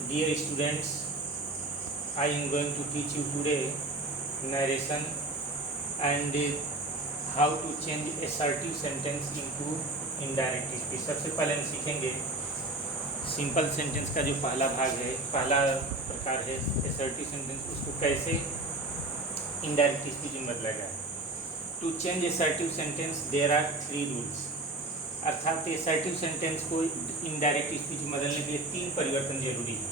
Dear students, I am going to teach you today narration and how to change assertive sentence into indirect speech. सबसे पहले हम सीखेंगे simple sentence का जो पहला भाग है, पहला प्रकार है assertive sentence, उसको कैसे indirect speech में बदला जाए. To change assertive sentence there are 3 rules. अर्थात assertive sentence को indirect speech में बदलने के लिए 3 परिवर्तन जरूरी है.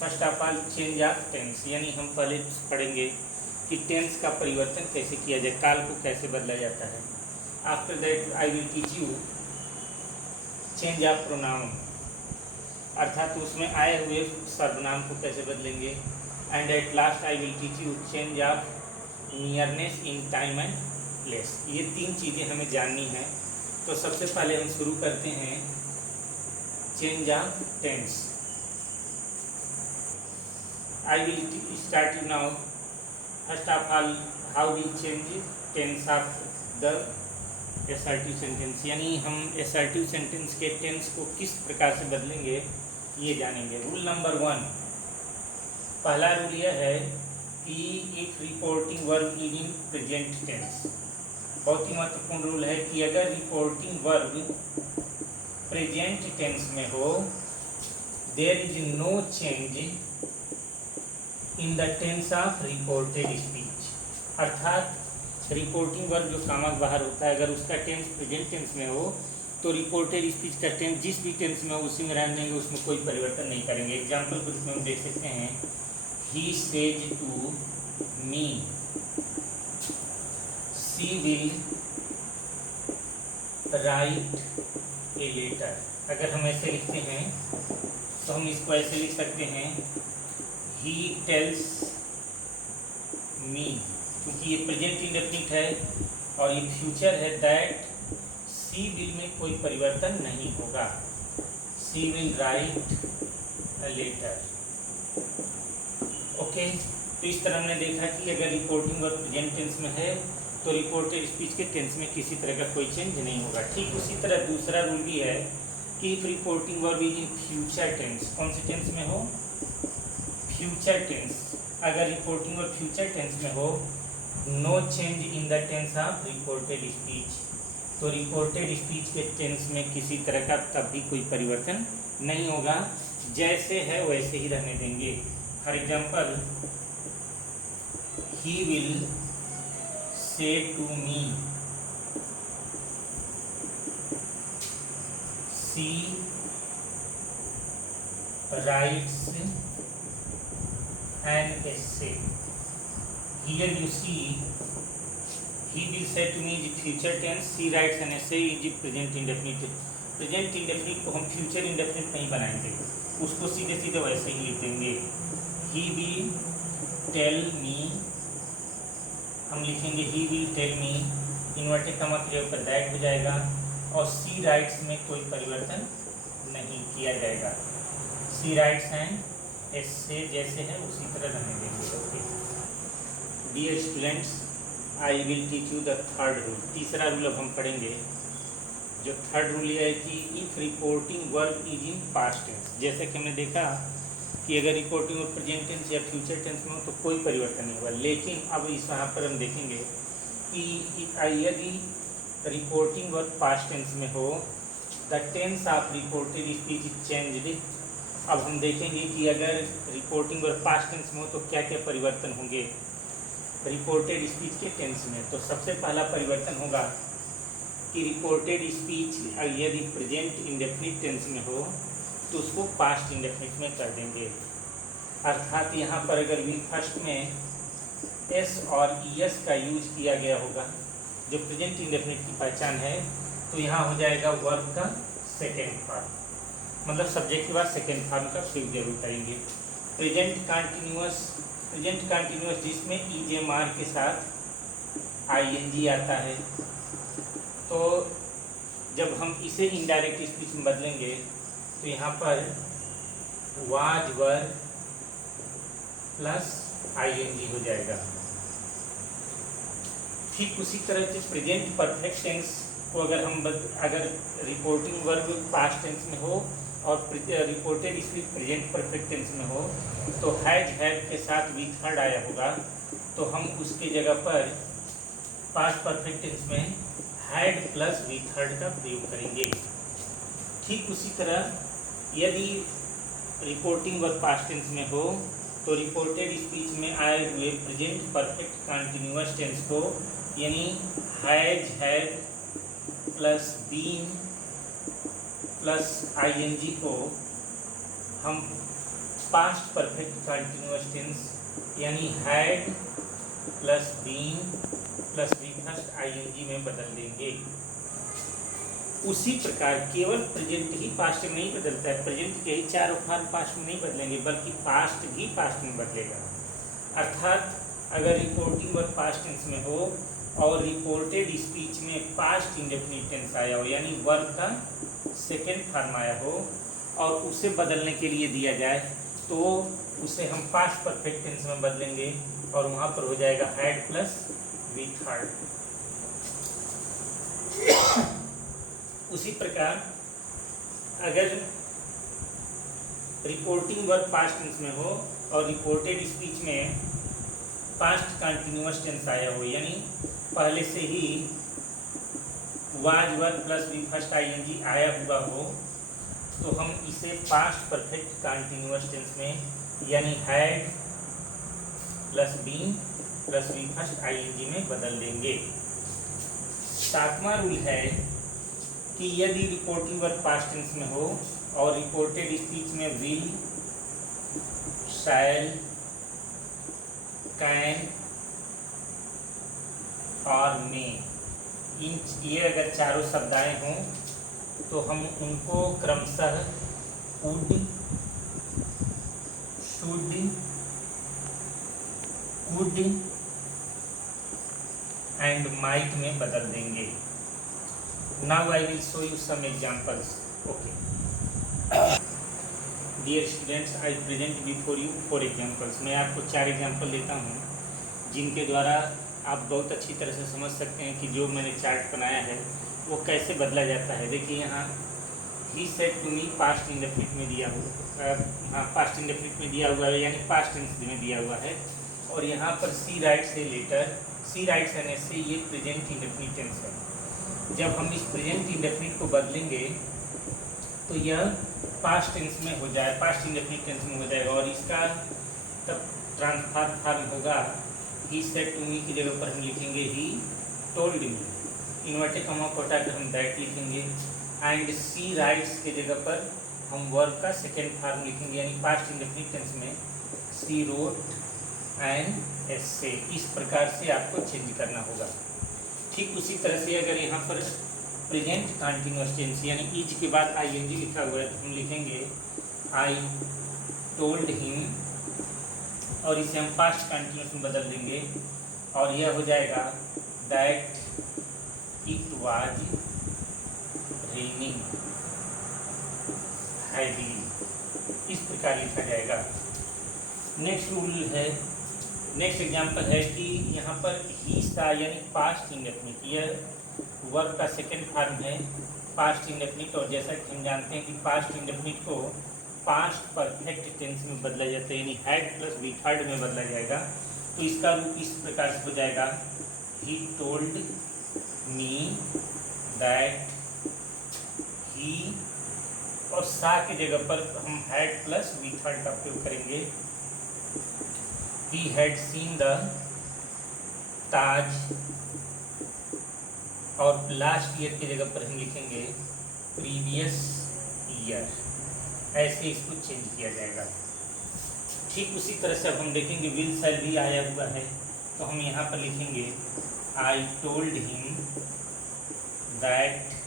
First of all change of tense, यानी हम पहले पढ़ेंगे कि टेंस का परिवर्तन कैसे किया जाए, काल को कैसे बदला जाता है. After that I will teach you change of pronoun, अर्थात उसमें आए हुए सर्वनाम को कैसे बदलेंगे. And at last I will teach you change of nearness in time and place. ये 3 चीज़ें हमें जाननी है. तो सबसे पहले हम शुरू करते हैं change of tense. I will start you now. First of all, how we change tense of the assertive sentence, यानी हम assertive sentence के tense को किस प्रकार से बदलेंगे ये जानेंगे. रूल नंबर 1, पहला रूल यह है कि if reporting verb is in present tense, बहुत ही महत्वपूर्ण रूल है कि अगर reporting verb present tense में हो, there is no change in the tense of reported speech. अर्थात रिपोर्टिंग वर्ब जो कामक बाहर होता है, अगर उसका टेंस प्रेजेंट टेंस में हो तो रिपोर्टेड स्पीच का टेंस जिस भी टेंस में हो उसी में रहने देंगे, उसमें कोई परिवर्तन नहीं करेंगे. एग्जाम्पल के रूप में हम देख सकते हैं he says to me, she will write a letter. अगर हम ऐसे लिखते हैं तो हम इसको ऐसे लिख सकते हैं He tells me, क्योंकि ये प्रेजेंट इंडेफिनिट है और ये फ्यूचर है. दैट सी विल में कोई परिवर्तन नहीं होगा. She will write a letter. Okay, तो इस तरह हमने देखा कि अगर रिपोर्टिंग वर्ब प्रेजेंट टेंस में है तो रिपोर्टेड स्पीच के टेंस में किसी तरह का कोई चेंज नहीं होगा. ठीक उसी तरह दूसरा रूल भी है कि if reporting verb is in future tense, कौन से टेंस में हो, फ्यूचर टेंस. अगर रिपोर्टिंग और फ्यूचर टेंस में हो, no change in the tense of reported speech, तो रिपोर्टेड स्पीच के टेंस में किसी तरह का तब भी कोई परिवर्तन नहीं होगा, जैसे है वैसे ही रहने देंगे. For example, he will say to me, she writes an essay. Here you see he will say to me is future tense, she writes an essay is present indefinite. Present indefinite को हम future indefinite नहीं बनाएंगे, उसको सीधे सीधे वैसे ही लिख देंगे. he will tell me, हम लिखेंगे he will tell me, inverted comma के ऊपर दैट हो जाएगा और she writes में कोई परिवर्तन नहीं किया जाएगा. she writes an ऐसे जैसे है उसी तरह रहने देंगे. Okay dear students, I will teach you the third rule. तीसरा रूल अब हम पढ़ेंगे. जो थर्ड रूल ये है कि if reporting verb is in past tense, जैसे कि हमने देखा कि अगर रिपोर्टिंग वर्ब प्रेजेंट टेंस या फ्यूचर टेंस में हो तो कोई परिवर्तन नहीं होगा. लेकिन अब इस यहाँ पर हम देखेंगे कि यदि रिपोर्टिंग वर्ब पास्ट टेंस में हो, the tense of reported speech is changed. अब हम देखेंगे कि अगर रिपोर्टिंग और पास्ट टेंस में हो तो क्या क्या परिवर्तन होंगे रिपोर्टेड स्पीच के टेंस में. तो सबसे पहला परिवर्तन होगा कि रिपोर्टेड स्पीच यदि प्रेजेंट इंडेफिनिट टेंस में हो तो उसको पास्ट इंडेफिनिट में कर देंगे. अर्थात यहाँ पर अगर भी फर्स्ट में एस और ईएस का यूज किया गया होगा जो प्रेजेंट इंडेफिनिट की पहचान है, तो यहाँ हो जाएगा वर्ब का सेकेंड फॉर्म, मतलब सब्जेक्ट के बाद सेकेंड फॉर्म का प्रयोग जरूर करेंगे. प्रेजेंट कंटिन्यूअस जिसमें ईजेएमआर के साथ आईएनजी आता है, तो जब हम इसे इनडायरेक्ट स्पीच में बदलेंगे तो यहाँ पर वाज वर प्लस आईएनजी हो जाएगा. ठीक उसी तरह से प्रेजेंट परफेक्ट टेंस को अगर हम अगर रिपोर्टिंग वर्ब पास्ट टेंस में हो और reported speech present perfect tense में हो तो हैज हैव के साथ वी थर्ड आया होगा, तो हम उसके जगह पर पास्ट परफेक्ट टेंस में हैड प्लस वी थर्ड का प्रयोग करेंगे। ठीक उसी तरह यदि रिपोर्टिंग वर्ब पास्ट टेंस में हो तो रिपोर्टेड स्पीच में आए हुए प्रेजेंट परफेक्ट कंटिन्यूअस टेंस को यानी has had plus been plus ING को हम पास्ट परफेक्ट कंटिन्यूअस टेंस यानी had plus been plus V first ING में बदल देंगे। उसी प्रकार केवल प्रेजेंट ही पास्ट में नहीं बदलता है, प्रेजेंट के ही चारों फॉर्म पास्ट में नहीं बदलेंगे बल्कि पास्ट भी पास्ट में बदलेगा। अर्थात अगर रिपोर्टिंग वर्ब पास्ट टेंस में हो और रिपोर्टेड स्पीच में पास्ट इंडेफिनिट टेंस आया हो यानी वर्ब का सेकेंड फॉर्म आया हो और उसे बदलने के लिए दिया जाए तो उसे हम पास्ट परफेक्ट टेंस में बदलेंगे और वहाँ पर हो जाएगा हैड प्लस वी थर्ड। उसी प्रकार अगर रिपोर्टिंग वर्ब पास्ट टेंस में हो और रिपोर्टेड स्पीच में पास्ट कंटिन्यूअस टेंस आया हो यानी पहले से ही was verb plus V first ING आया हुआ हो तो हम इसे पास्ट परफेक्ट कंटिन्यूअस टेंस में यानी had plus been plus V first ING में बदल देंगे। सातवां रूल है कि यदि रिपोर्टिंग वर्ब पास्ट टेंस में हो और रिपोर्टेड स्पीच में विल, शैल, कैन और मे ये अगर चारों शब्द आए हों तो हम उनको क्रमशः would, should, could and might में बदल देंगे। Now I will show you some examples. Okay dear students, I present before you 4 examples. मैं आपको 4 एग्जांपल देता हूँ जिनके द्वारा आप बहुत अच्छी तरह से समझ सकते हैं कि जो मैंने चार्ट बनाया है वो कैसे बदला जाता है। देखिए यहाँ he said to me past indefinite में दिया हुआ, हाँ पास्ट इंडेफिनिट में दिया हुआ है यानी पास्ट टेंस में दिया हुआ है और यहाँ पर she writes a letter, she writes an essay, ये प्रेजेंट इंडेफिनिट टेंस है। जब हम इस प्रेजेंट इंडेफिनिट को बदलेंगे तो यह पास्ट टेंस में हो जाए, पास्ट इंडेफिनिट टेंस में हो जाएगा और इसका तब ट्रांसफर फॉर्म होगा ही सेड टू मी की जगह पर हम लिखेंगे he told me, inverted comma को हटाकर हम दैट लिखेंगे एंड सी राइट्स के जगह पर हम वर्ब का सेकेंड फॉर्म लिखेंगे यानी पास्ट इंडेफिनिट टेंस में सी रोट एंड एसे। इस प्रकार से आपको चेंज करना होगा। ठीक उसी तरह से अगर यहाँ पर प्रेजेंट कंटिन्यूअस टेंस यानी इज के बाद आईएनजी लिखा हुआ है तो हम लिखेंगे आई टोल्ड हिम और इसे हम पास्ट कंटिन्यूअस में बदल देंगे और यह हो जाएगा that it was raining heavily. इस प्रकार लिखा जाएगा। नेक्स्ट रूल है, नेक्स्ट एग्जांपल है कि यहाँ पर ही सा यानी पास्ट इंडेफिनिट, यह वर्ब का सेकेंड फॉर्म है पास्ट इंडेफिनिट और जैसा कि हम जानते हैं कि पास्ट इंडेफिनिट को पास्ट परफेक्ट टेंस में बदला जाता है यानी हैड प्लस वी थर्ड में बदला जाएगा। तो इसका रूप इस प्रकार से हो जाएगा ही टोल्ड मी दैट ही और सा की जगह पर हम हैड प्लस वी थर्ड का प्रयोग करेंगे। He had seen the ताज और लास्ट ईयर की जगह पर हम लिखेंगे प्रीवियस ईयर। ऐसे इसको चेंज किया जाएगा। ठीक उसी तरह से अब हम देखेंगे विल शैल भी आया हुआ है तो हम यहाँ पर लिखेंगे I told him that.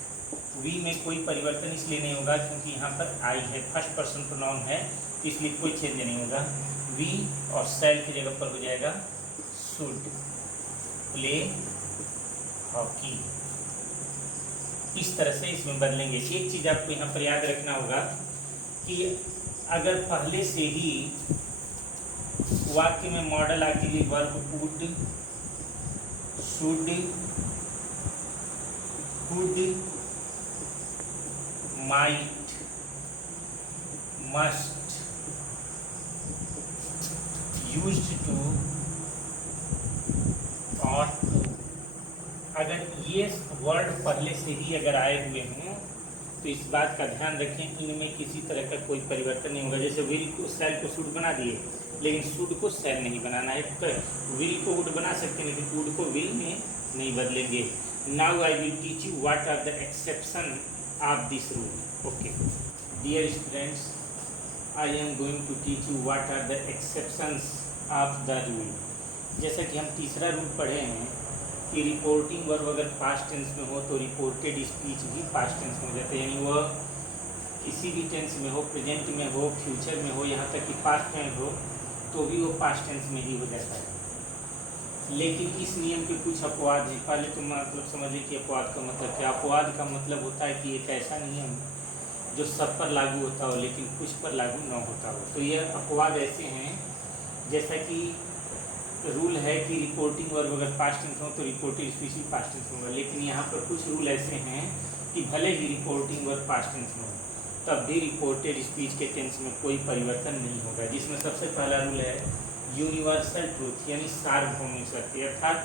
V में कोई परिवर्तन इसलिए नहीं होगा क्योंकि यहाँ पर आई है, फर्स्ट पर्सन प्रोनाउन है तो इसलिए कोई चेंज नहीं होगा। वी और शैल की जगह पर हो जाएगा शुड प्ले हॉकी। इस तरह से इसमें बदलेंगे। एक चीज़ आपको यहाँ पर याद रखना होगा कि अगर पहले से ही वाक्य में मॉडल आके verb would, should, could, might must used to or to। अगर ये वर्ड पहले से ही अगर आए हुए हों तो इस बात का ध्यान रखें, इनमें किसी तरह का कोई परिवर्तन नहीं होगा। जैसे विल को सेल को शुड बना दिए, लेकिन शुड को सेल नहीं बनाना है। विल को वुड बना सकते हैं, लेकिन वुड को विल में नहीं बदलेंगे। Now I will teach you what are the exception of this rule. Okay dear students, I am going to teach you what are the exceptions of the rule. जैसा कि हम तीसरा रूल पढ़े हैं कि रिपोर्टिंग वर्ब अगर past tense में हो तो रिपोर्टेड स्पीच भी पास्ट टेंस में हो जाता है, यानी वह किसी भी टेंस में हो, प्रेजेंट में हो, फ्यूचर में हो, यहाँ तक कि पास्ट में हो तो भी वो पास्ट टेंस में ही हो जाता है। लेकिन इस नियम के कुछ अपवाद हैं। पहले तो मतलब समझिए कि अपवाद का मतलब क्या। अपवाद का मतलब होता है कि एक ऐसा नियम जो सब पर लागू होता हो लेकिन कुछ पर लागू न होता हो। तो यह अपवाद ऐसे हैं, जैसा कि रूल है कि रिपोर्टिंग वर्ब अगर पास्ट टेंस हो तो रिपोर्टेड स्पीच भी पास्ट टेंस में होगा। लेकिन यहाँ पर कुछ रूल ऐसे हैं कि भले ही रिपोर्टिंग वर्ब पास्ट टेंस में हो तब भी रिपोर्टेड स्पीच के टेंस में कोई परिवर्तन नहीं होगा। जिसमें सबसे पहला रूल है यूनिवर्सल ट्रूथ, यानी सार्वभौमिक सत्य। अर्थात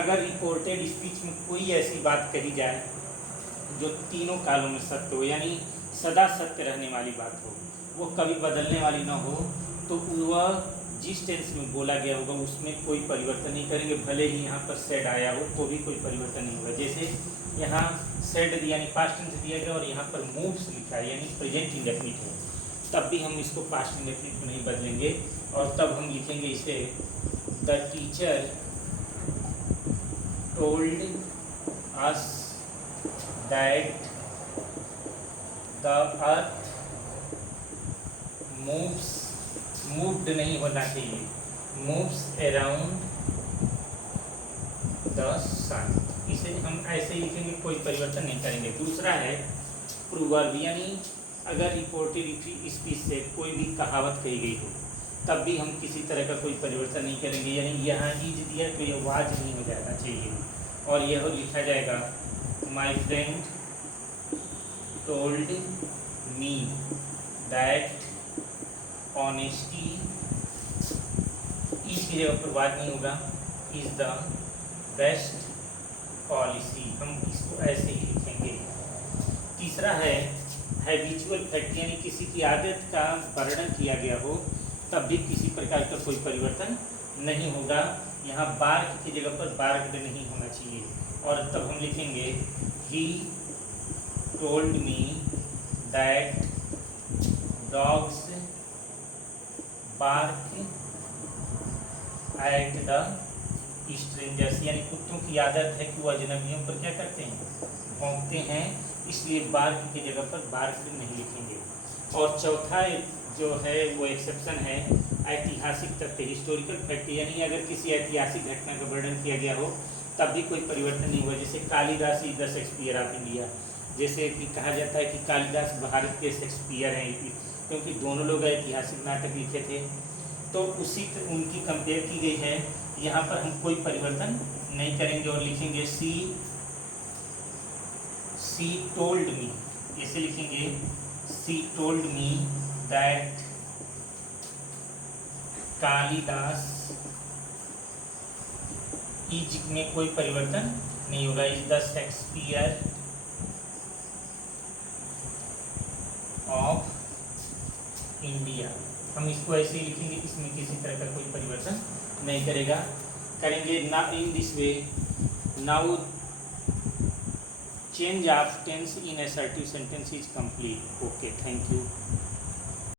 अगर रिपोर्टेड स्पीच में कोई ऐसी बात कही जाए जो तीनों कालों में सत्य हो, यानी सदा सत्य रहने वाली बात हो, वो कभी बदलने वाली ना हो, तो वह जिस टेंस में बोला गया होगा उसमें कोई परिवर्तन नहीं करेंगे। भले ही यहाँ पर सेड आया हो तो भी कोई परिवर्तन नहीं होगा। जैसे यहाँ सेड यानी पास्ट टेंस दिया गया और यहाँ पर मूव्स लिखा है यानी प्रेजेंट इंडेफिनिट है, तब भी हम इसको पास्ट इंडेफिनिट में नहीं बदलेंगे और तब हम लिखेंगे इसे the teacher told us that the earth moves, moved नहीं होना चाहिए, मूव्स अराउंड द सन। इसे हम ऐसे ही लिखेंगे, कोई परिवर्तन नहीं करेंगे। दूसरा है प्रूवर्ब, यानी अगर रिपोर्टेड स्पीच से कोई भी कहावत कही गई हो तब भी हम किसी तरह का कोई परिवर्तन नहीं करेंगे। यानी यहाँ इज दिया तो यह वाज नहीं हो जाना चाहिए और यह लिखा जाएगा my friend told me that honesty. इस की जगह पर बात नहीं होगा, इज द बेस्ट पॉलिसी, हम इसको ऐसे ही लिखेंगे। तीसरा है हैबिचुअल फैक्ट, यानी किसी की आदत का वर्णन किया गया हो तब भी किसी प्रकार का कोई परिवर्तन नहीं होगा। यहाँ बार्क की जगह पर बार्क्ड नहीं होना चाहिए और तब हम लिखेंगे he told me that dogs bark at the strangers, यानी कुत्तों की आदत है कि वह अजनबियों पर क्या करते हैं, भौंकते हैं, इसलिए बार्क की जगह पर बार्क नहीं लिखेंगे। और चौथा जो है वो एक्सेप्शन है ऐतिहासिक तथ्य, हिस्टोरिकल फैक्ट, यानी अगर किसी ऐतिहासिक घटना का वर्णन किया गया हो तब भी कोई परिवर्तन नहीं हुआ। जैसे Kalidas is the Shakespeare of India, जैसे कि कहा जाता है कि कालिदास भारत के शेक्सपियर हैं क्योंकि दोनों लोग ऐतिहासिक नाटक लिखे थे, तो उसी उनकी कंपेयर की गई है। यहाँ पर हम कोई परिवर्तन नहीं करेंगे और लिखेंगे सी टोल्ड मी, ऐसे लिखेंगे सी told me that Kalidas is में कोई परिवर्तन नहीं होगा, is the Shakespeare of India. हम इसको ऐसे ही लिखेंगे, इसमें किसी तरह का कोई परिवर्तन नहीं करेंगे ना। In this way now change of tense in assertive sentence is complete. Okay, thank you.